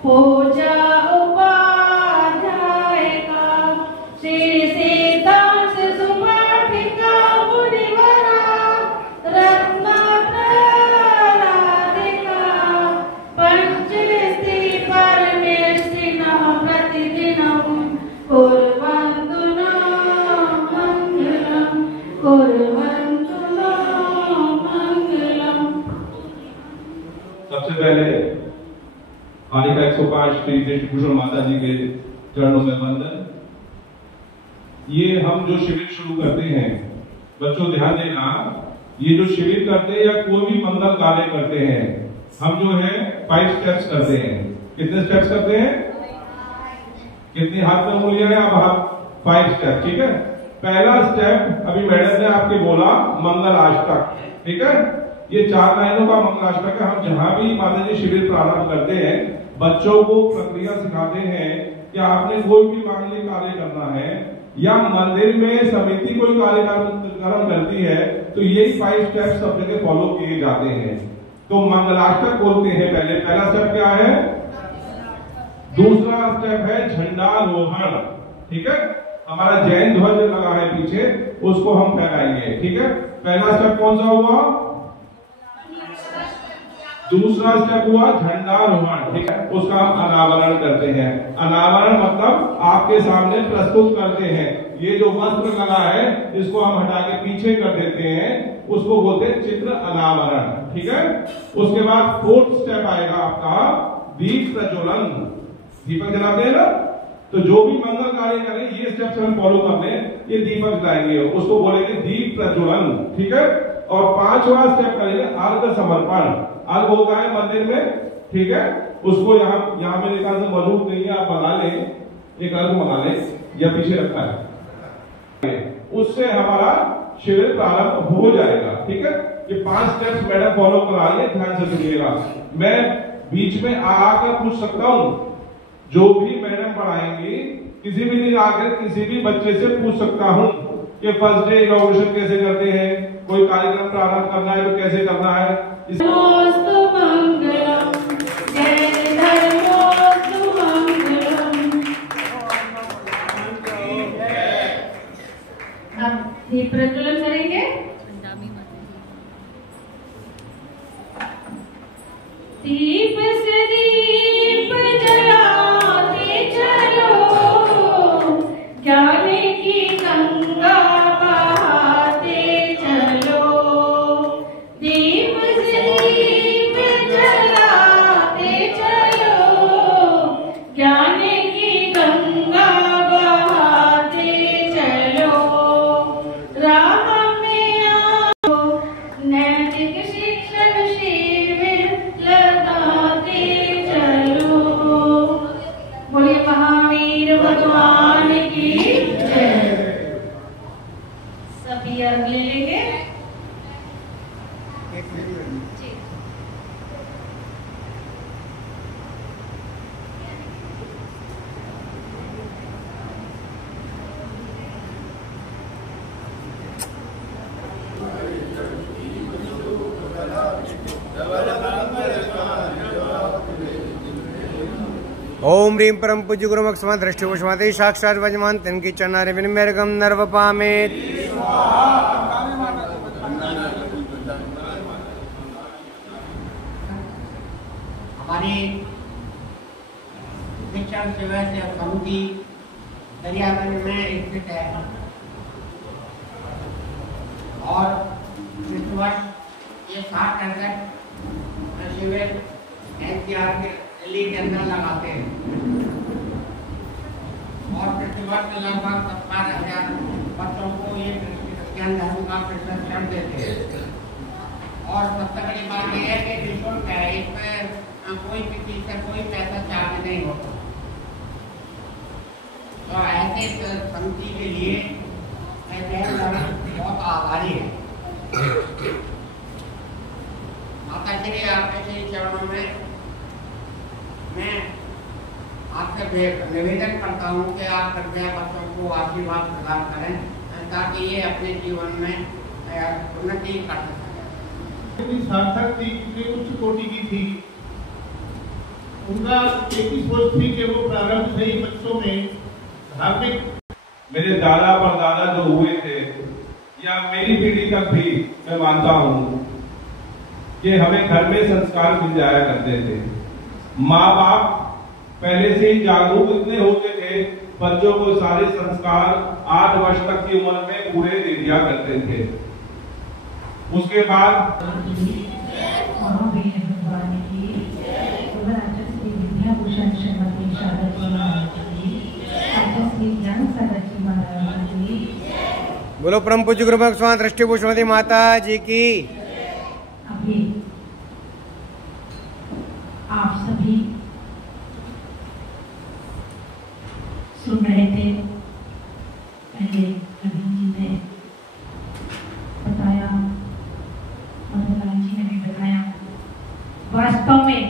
पूजा उपाध्याय का श्री सिद्धांत सुमठिका मुनिवरा रत्नाकर राधिका पंचस्ति परमेष्टिनः प्रतिदिनं कुर्वन्तु नो मङ्गलम् कुर्वन्तु नो मङ्गलम्। सबसे पहले कालिका 105 श्री दृष्टिभूषण माता जी के चरणों में वंदन। ये हम जो शिविर शुरू करते हैं, बच्चों ध्यान देना, ये जो शिविर करते हैं या कोई भी मंगल कार्य करते हैं, हम जो है 5 स्टेप्स करते हैं। कितने स्टेप्स करते हैं? कितनी हाथ में उंगलियां हैं? अब आप 5 स्टेप, ठीक है। पहला स्टेप अभी मैडम ने आपके बोला मंगलाष्टक, ठीक है। ये 4 लाइनों का मंगलाष्टक है। हम जहां भी माता जी शिविर प्रारंभ करते हैं, बच्चों को प्रक्रिया सिखाते हैं कि आपने कोई भी मांगलिक कार्य करना है या मंदिर में समिति कोई कार्यक्रम करती है, तो यही 5 स्टेप सब जगह फॉलो किए जाते हैं। तो मंगलाष्टक बोलते हैं पहले। पहला स्टेप क्या है? दूसरा स्टेप है झंडारोहण, ठीक है। हमारा जैन ध्वज लगा है पीछे, उसको हम फहराएंगे, ठीक है। पहला स्टेप कौन सा हुआ? दूसरा स्टेप हुआ झंडारोहण, ठीक है। उसका हम अनावरण करते हैं। अनावरण मतलब आपके सामने प्रस्तुत करते हैं। ये जो वस्त्र लगा है, इसको हम हटा के पीछे कर देते हैं, उसको बोलते हैं चित्र अनावरण, ठीक है। उसके बाद 4th स्टेप आएगा आपका दीप प्रज्वलन। दीपक जलाते हैं ना, तो जो भी मंगल कार्य करें ये स्टेप्स हम फॉलो कर लें, ये दीपक जलाएंगे, उसको बोलेंगे दीप प्रज्वलन, ठीक है। और 5वां स्टेप करेंगे अर्घ समर्पण। अर्घ होता है मंदिर में, ठीक है। उसको यहाँ मेरे ख्याल से मौजूद नहीं है, आप मंगा लें, एक अर्घ मंगा लें, या पीछे रखा है, उससे हमारा शिविर प्रारंभ हो जाएगा, ठीक है। ये 5 स्टेप्स मैडम फॉलो करा रही है, ध्यान से सुनिएगा। मैं बीच में आकर पूछ सकता हूँ, जो भी मैडम पढ़ाएंगी किसी भी दिन आकर किसी भी बच्चे से पूछ सकता हूँ कि फर्स्ट डे इनॉग्रेशन कैसे करते हैं, कोई कार्यक्रम प्रारंभ करना है तो कैसे करना है। नमोस्तु मंगलम जय धर्मोस्तु मंगलम। अब दीप प्रज्वलन करेंगे। दीप से दीप जलाते चलो, ज्ञान की गंगा बहाते चलो। दीप से दीप जलाते चलो, ज्ञान की गंगा बहाते चलो। राह में आओ, नैतिक शिक्षण शिविर लगाते चलो। बोलिए महावीर भगवान की जय। सभी अर्घ ले लेंगे। ओम ह्रीं परम पूज्य गुरुमक्षमा दृष्टिभूषमाते साक्षात वजमान तिनकी चरणारे विनिमेरगम नर्वपामेत। हमारी शिक्षण सेवा से समिति दरियागंज में स्थित है और इस वर्ष ये 60 शिविर एनसीआर के दिल्ली के अंदर लगाते हैं और प्रतिवर्ष लगभग 17,000 बच्चों को ये विज्ञान धर्म का प्रशिक्षण देते हैं। और सबसे बड़ी बात यह है कि निःशुल्क है, इसमें कोई किसी से कोई पैसा चार्ज नहीं होता। तो ऐसे समिति के लिए मैं बहुत आभारी है। माता श्री आपके श्री चरणों में मैं आपसे निवेदन करता हूँ कि आप कृपया बच्चों को आशीर्वाद प्रदान करें ताकि ये अपने जीवन में उन्नति कर सकें। सार्थक थी, कितनी उच्च कोटि की थी। उनका एक ही सोच थी कि वो प्रारंभ से ही बच्चों में धार्मिक, मेरे दादा परदादा जो हुए थे या मेरी पीढ़ी तक भी मैं मानता हूँ कि हमें घर में संस्कार मिल जाया करते थे। माँ बाप पहले से ही जागरूक इतने होते थे, बच्चों को सारे संस्कार 8 वर्ष तक की उम्र में पूरे दे दिया करते थे। उसके बाद बोलो परम पूज्य गुरु भगवान दृष्टि पुष्पवती माता जी की। अभी आप सभी सुन रहे थे, पहले प्रवीण जी ने बताया, मदनलाल जी ने भी बताया, वास्तव में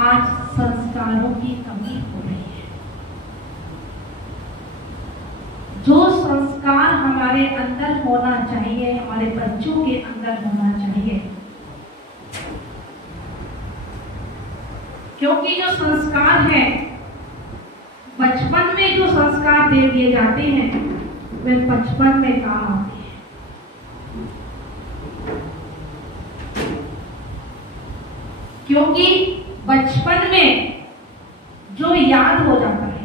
आज संस्कारों की कमी हो रही है। जो संस्कार हमारे अंदर होना चाहिए, हमारे बच्चों के अंदर होना चाहिए, क्योंकि जो संस्कार है बचपन में जो संस्कार दे दिए जाते हैं वे बचपन में काम आते हैं। क्योंकि बचपन में जो याद हो जाता है,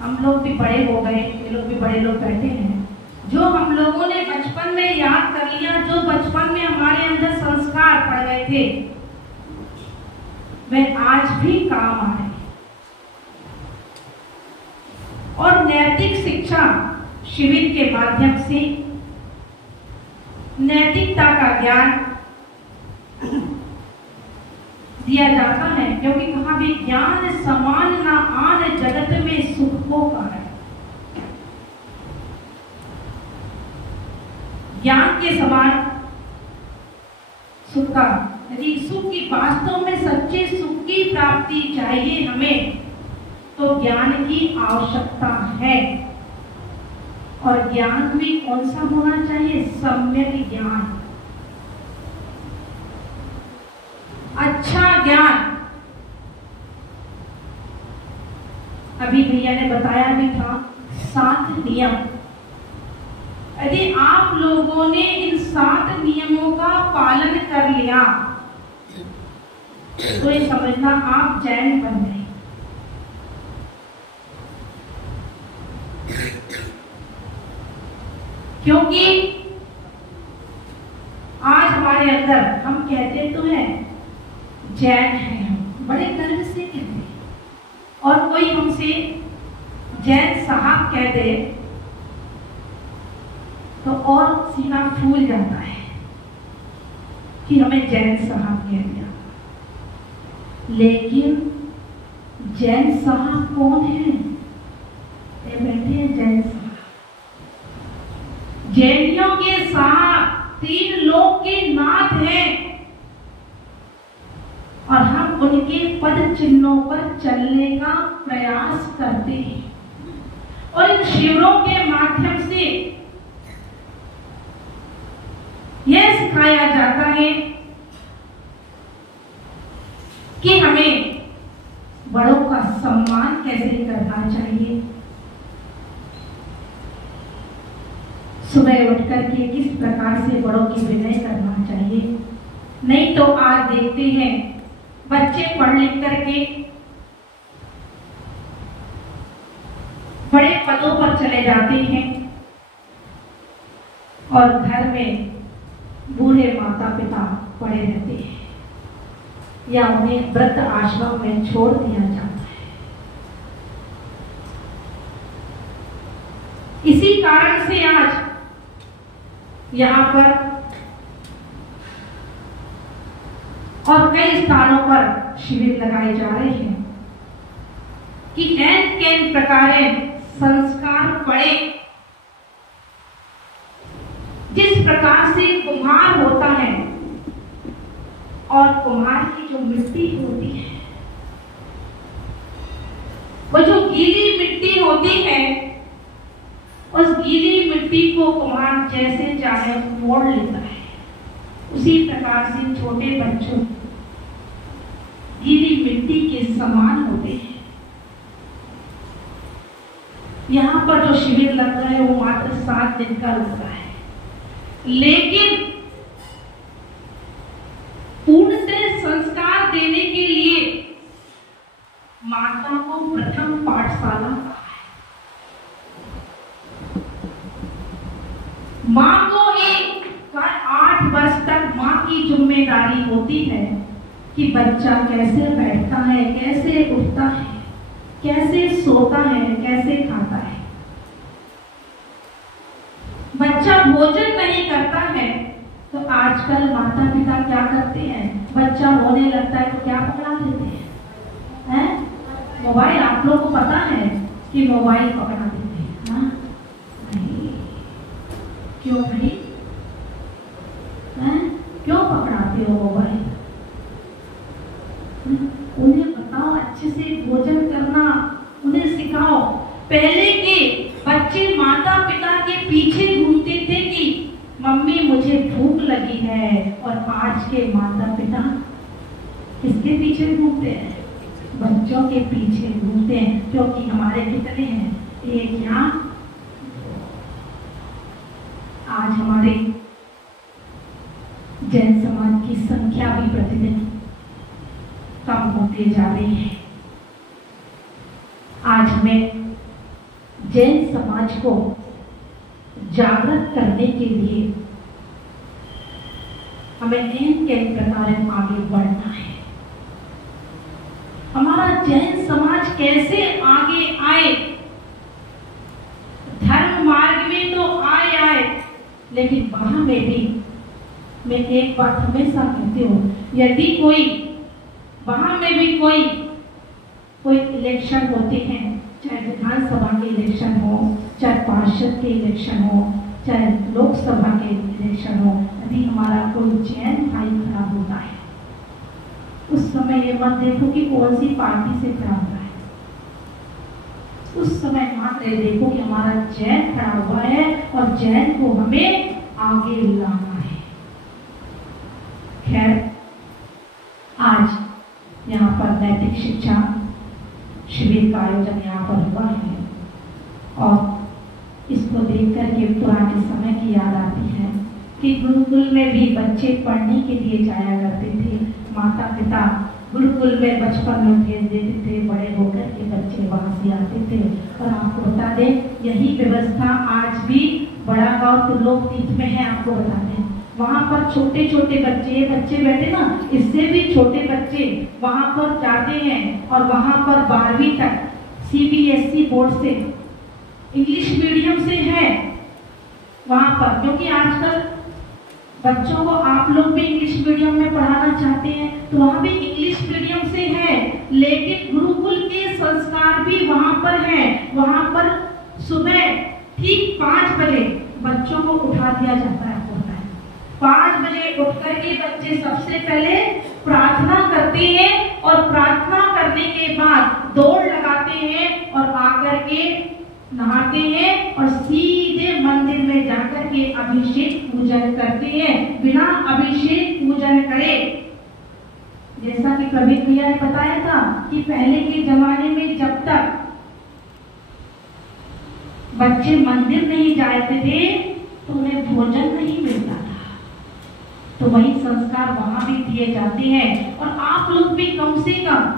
हम लोग भी बड़े हो गए, ये लोग भी बड़े लोग बैठे हैं, जो हम लोगों ने बचपन में याद कर लिया, जो बचपन में हमारे अंदर संस्कार पड़ गए थे, वे आज भी काम आ रहे हैं। और नैतिक शिक्षा शिविर के माध्यम से नैतिकता का ज्ञान दिया जाता है, क्योंकि कहा भी ज्ञान समान ना आन जगत में सुख को कारण। ज्ञान के समान सुख का, यदि सुख की वास्तव में सच्चे सुख की प्राप्ति चाहिए हमें, तो ज्ञान की आवश्यकता है। और ज्ञान भी कौन सा होना चाहिए? सम्यक ज्ञान, अच्छा ज्ञान। अभी भैया ने बताया भी था 7 नियम। यदि आप लोगों ने इन 7 नियमों का पालन कर लिया तो ये समझना आप जैन बन गए। क्योंकि आज हमारे अंदर, हम कहते तो हैं जैन हैं, हम बड़े गर्व से कहते हैं, और कोई हमसे जैन साहब कह दे तो और सीना फूल जाता है कि हमें जैन साहब कह दिया। लेकिन जैन साहब कौन है? ये बैठे हैं जैन साहब, जैनियों के साथ 3 लोक के नाथ हैं, और हम उनके पद चिन्हों पर चलने का प्रयास करते हैं। और इन शिविरों के माध्यम से यह सिखाया जाता है कि हमें बड़ों का सम्मान कैसे करना चाहिए, सुबह उठ करके किस प्रकार से बड़ों की विनय करना चाहिए। नहीं तो आज देखते हैं बच्चे पढ़ लिख करके बड़े पदों पर चले जाते हैं और घर में बूढ़े माता पिता पड़े रहते हैं, या उन्हें वृद्ध आश्रम में छोड़ दिया जाता है। इसी कारण से आज यहाँ पर और कई स्थानों पर शिविर लगाए जा रहे हैं कि कैन प्रकारे संस्कार पड़े। जिस प्रकार से कुम्हार होता है और कुम्हार की जो मिट्टी होती है, वो जो गीली मिट्टी होती है, उस गीली मिट्टी को कुम्हार जैसे चाहे मोड़ लेता है। उसी प्रकार से छोटे बच्चों समान होते हैं। यहाँ पर जो शिविर लग रहा है वो मात्र 7 दिन का रुक रहा है, लेकिन पूर्णतः संस्कार देने के लिए माता को प्रथम पाठशाला कहा है। माँ को 8 वर्ष तक माँ की जिम्मेदारी होती है कि बच्चा कैसे बैठता है, कैसे उठता है, कैसे सोता है, कैसे खाता है। बच्चा भोजन नहीं करता है तो आजकल माता पिता क्या करते हैं, बच्चा रोने लगता है तो क्या पकड़ा देते हैं? मोबाइल। आप लोगों को पता है कि मोबाइल पकड़ा देते हैं। हाँ? नहीं। क्यों भाई? क्यों पकड़ाते हो मोबाइल? उन्हें बताओ अच्छे से भोजन करना, उन्हें सिखाओ। पहले के बच्चे माता पिता के पीछे घूमते थे कि मम्मी मुझे भूख लगी है, और आज के माता पिता किसके पीछे घूमते हैं? बच्चों के पीछे घूमते हैं, क्योंकि हमारे कितने हैं? 1 या आज हमारे जैन समाज की संख्या भी प्रतिदिन कम होते जा रही है। आज हमें जैन समाज को जागृत करने के लिए हमें कई प्रकार आगे बढ़ना है। हमारा जैन समाज कैसे आगे आए? धर्म मार्ग में तो आए, लेकिन वहां में भी मैं एक बात हमेशा कहती हूँ, यदि कोई वहां में भी कोई इलेक्शन होते हैं, चाहे विधानसभा के इलेक्शन हो, चाहे पार्षद के इलेक्शन हो, चाहे लोकसभा के इलेक्शन हो, यदि हमारा कोई जैन भाई खड़ा होता है, उस समय ये मत देखो कि कौन सी पार्टी से खड़ा हुआ है, उस समय मात्र देखो कि हमारा जैन खड़ा हुआ है और जैन को हमें आगे लाना है। खैर, आज यहाँ पर नैतिक शिक्षा शिविर का आयोजन यहाँ पर हुआ है, और इसको देख करके पुराने समय की याद आती है कि गुरुकुल में भी बच्चे पढ़ने के लिए जाया करते थे। माता पिता गुरुकुल में बचपन में भेज देते थे, बड़े होकर के बच्चे वहां से आते थे। और आपको बता दें, यही व्यवस्था आज भी बड़ा गांव त्रिलोकतीर्थ में है। आपको बता दें, वहां पर छोटे छोटे बच्चे बैठे ना, इससे भी छोटे बच्चे वहां पर जाते हैं, और वहां पर 12वीं तक CBSE बोर्ड से, इंग्लिश मीडियम से है वहां पर। क्योंकि आजकल बच्चों को आप लोग भी इंग्लिश मीडियम में पढ़ाना चाहते हैं, तो वहां भी इंग्लिश मीडियम से है, लेकिन गुरुकुल के संस्कार भी वहां पर है। वहां पर सुबह ठीक 5 बजे बच्चों को उठा दिया जाता है। 5 बजे उठ करके बच्चे सबसे पहले प्रार्थना करते हैं, और प्रार्थना करने के बाद दौड़ लगाते हैं, और आकर के नहाते हैं, और सीधे मंदिर में जाकर के अभिषेक पूजन करते हैं। बिना अभिषेक पूजन करे, जैसा कि कबीर भैया ने बताया था कि पहले के जमाने में जब तक बच्चे मंदिर नहीं जाते थे तो उन्हें भोजन नहीं मिलता था। तो वही संस्कार वहां भी दिए जाते हैं। और आप लोग भी कम से कम,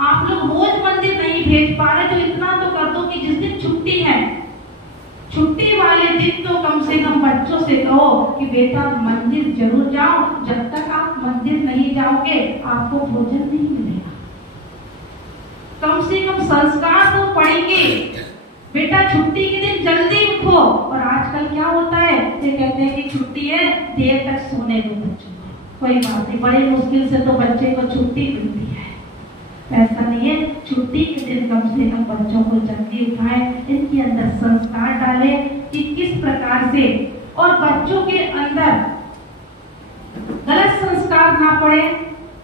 आप लोग रोज मंदिर नहीं भेज पा रहे, तो इतना तो कर दो कि जिस दिन छुट्टी है, छुट्टी वाले दिन तो कम से कम बच्चों से कहो कि बेटा मंदिर जरूर जाओ। जब तक आप मंदिर नहीं जाओगे आपको भोजन नहीं मिलेगा। कम से कम संस्कार तो पढ़ेंगे। बेटा छुट्टी के दिन जल्दी उठो। और आजकल क्या होता है, ये कहते हैं कि छुट्टी है, देर तक सोने दो बच्चों को। कोई बात नहीं, बड़े मुश्किल से तो बच्चे को छुट्टी मिलती है। ऐसा नहीं है, छुट्टी के दिन कम से कम बच्चों को जल्दी उठाएं, इनके अंदर संस्कार डालें कि किस प्रकार से, और बच्चों के अंदर गलत संस्कार ना पड़े,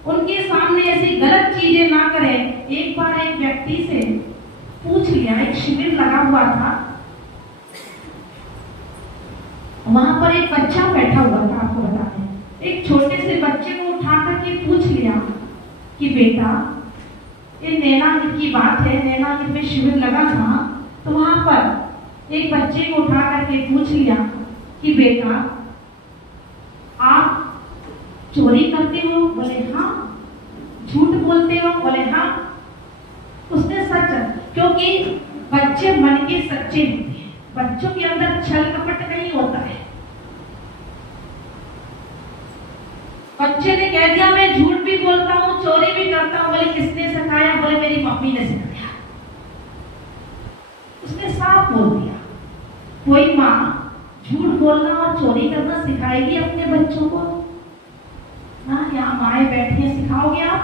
उनके सामने ऐसी गलत चीजें ना करें। एक बार एक व्यक्ति से पूछ लिया, एक शिविर लगा हुआ था, वहां पर एक बच्चा बैठा हुआ था। आपको बता दें, एक छोटे से बच्चे को उठा करके पूछ लिया कि बेटा ये नैनादेवी की बात है। नैनादेवी में शिविर लगा था, तो वहां पर एक बच्चे को उठा करके पूछ लिया कि बेटा आप चोरी करते हो? बोले हाँ। झूठ बोलते हो? बोले हाँ। उसने सच, क्योंकि बच्चे मन के सच्चे होते हैं, बच्चों के अंदर छल कपट नहीं होता है। बच्चे ने कह दिया मैं झूठ भी बोलता हूँ, चोरी भी करता हूँ। बोले किसने सिखाया? बोले मेरी मम्मी ने सिखाया। उसने साफ बोल दिया। कोई माँ झूठ बोलना और चोरी करना सिखाएगी अपने बच्चों को? ना, यहाँ माए बैठे सिखाओगे आप?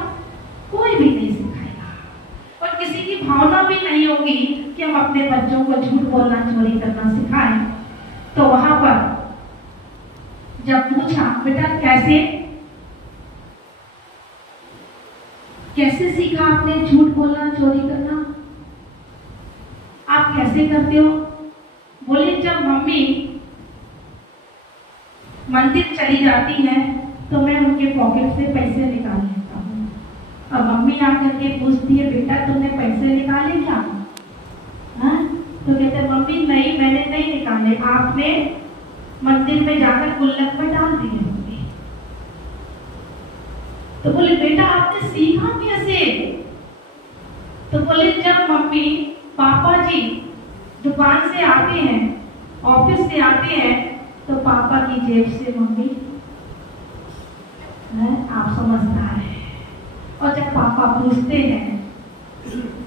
कोई भी नहीं सिखाएगा। और किसी की भावना भी नहीं होगी कि हम अपने बच्चों को झूठ बोलना, चोरी करना सिखाएं। तो वहां पर जब पूछा बेटा कैसे सीखा आपने झूठ बोलना, चोरी करना? आप कैसे करते हो? बोले जब मम्मी मंदिर चली जाती है तो मैं उनके पॉकेट से पैसे निकाल लेता हूँ। अब मम्मी आकर के पूछती है बेटा तुमने पैसे निकाले क्या? हाँ? तो कहते मम्मी नहीं, मैंने नहीं निकाले, आपने मंदिर में जाकर गुल्लक में डाल दिए होंगे। तो बोले बेटा आपने सीखा कैसे? तो बोले जब मम्मी पापा जी दुकान से आते हैं, ऑफिस से आते हैं, तो पापा की जेब से मम्मी, आप समझदार है, और जब पापा पूछते हैं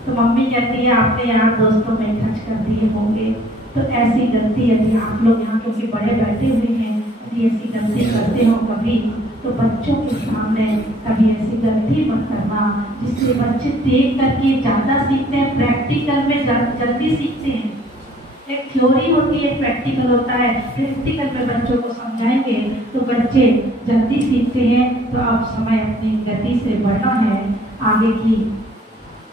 तो मम्मी कहती है आपने यार दोस्तों में खर्च कर दिए होंगे। तो ऐसी गलती यदि आप लोग यहाँ क्योंकि बड़े बैठे हुए हैं, यदि ऐसी गलती करते हो कभी, तो बच्चों के सामने कभी ऐसी गलती मत करना, जिससे बच्चे देख करके ज्यादा सीखते हैं, प्रैक्टिकल में जल्दी सीखते हैं। एक थ्योरी होती है, प्रैक्टिकल होता है। प्रैक्टिकल में बच्चों को समझाएंगे तो बच्चे जल्दी सीखते हैं। तो अब समय अपनी गति से बढ़ना है, आगे की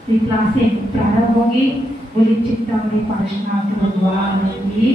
क्लासें प्रारंभ होंगी। बोली चिंतामणि पार्श्वनाथ भगवान की